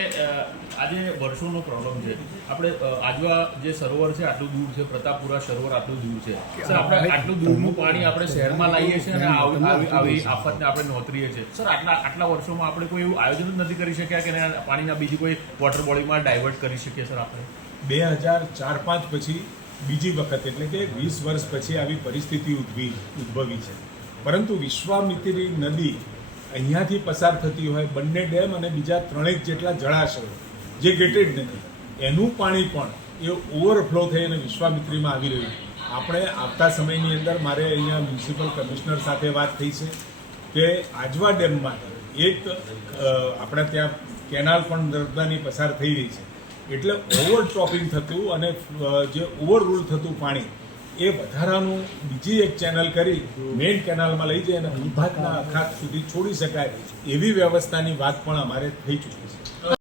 કે આજે વર્ષોનો પ્રોબ્લેમ છે. આપણે આજવા જે સરોવર છે આટલું દૂર છે, પ્રતાપપુરા સરોવર આટલું દૂર છે. સર, આપણે આટલું દૂરનું પાણી આપણે શહેરમાં લાવીએ છીએ અને આવી આફતને આપણે નોતરીએ છીએ. સર, આટલા વર્ષોમાં આપણે કોઈ એવું આયોજન જ નથી કરી શક્યા કે પાણીના બીજી કોઈ વોટર બોડીમાં ડાયવર્ટ કરી શકીએ. સર, આપણે 2004-5 પછી બીજી વખત એટલે કે 20 વર્ષ પછી આવી પરિસ્થિતિ ઉદ્ભવી છે. પરંતુ વિશ્વામિત્રી નદી અહીંયાથી પસાર થતી હોય, બંને ડેમ અને બીજા 3 જેટલા જળાશયો જે ગેટેડ નથી, એનું પાણી પણ એ ઓવરફ્લો થઈ અને વિશ્વામિત્રીમાં આવી રહ્યું. આપણે આવતા સમયની અંદર મારે અહીંયા મ્યુનિસિપલ કમિશનર સાથે વાત થઈ છે કે આજવા ડેમમાં એક આપણા ત્યાં કેનાલ પણ નર્મદાની પસાર થઈ રહી છે. એટલે ઓવર ટોપિંગ થતું અને જે ઓવર રૂલ થતું પાણી એ વધારાનું બીજી એક ચેનલ કરી મેઇન કેનાલમાં લઈ જાય અને વિભાગના અખાત સુધી છોડી શકાય એવી વ્યવસ્થાની વાત પણ અમારે થઈ ચૂકી છે.